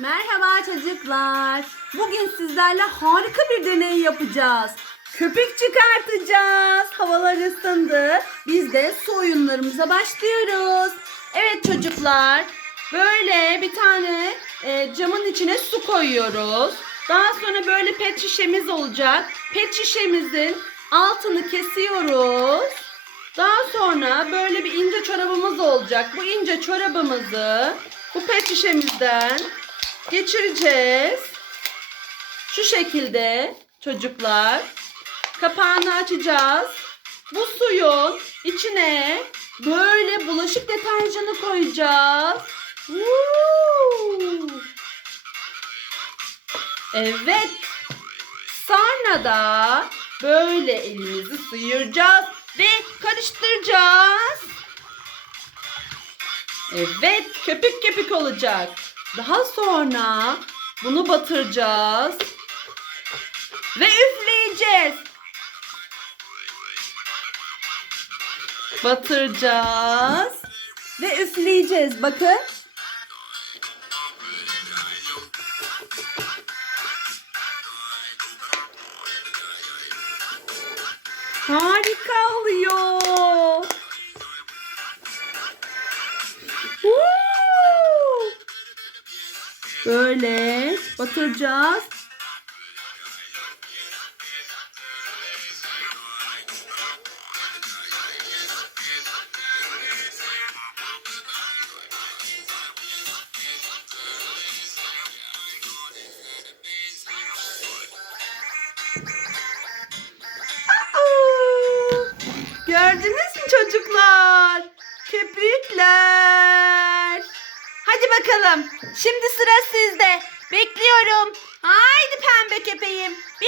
Merhaba çocuklar. Bugün sizlerle harika bir deney yapacağız. Köpük çıkartacağız. Havalar ısındı. Biz de su oyunlarımıza başlıyoruz. Evet çocuklar. Böyle bir tane e, camın içine su koyuyoruz. Daha sonra böyle pet şişemiz olacak. Pet şişemizin altını kesiyoruz. Daha sonra böyle bir ince çorabımız olacak. Bu ince çorabımızı bu pet şişemizden geçireceğiz. Şu şekilde çocuklar. Kapağını açacağız. Bu suyun içine böyle bulaşık deterjanı koyacağız. Woo! Evet. Sonra da böyle elimizi sıyıracağız ve karıştıracağız. Evet, köpük köpük olacak. Daha sonra bunu batıracağız ve üfleyeceğiz. Batıracağız ve üfleyeceğiz. Bakın. Harika oluyor. Böyle batıracağız. Gördünüz mü çocuklar? Köpükler. Hadi bakalım. Şimdi sıra sizde. Bekliyorum. Haydi pembe köpeğim. Yapmaya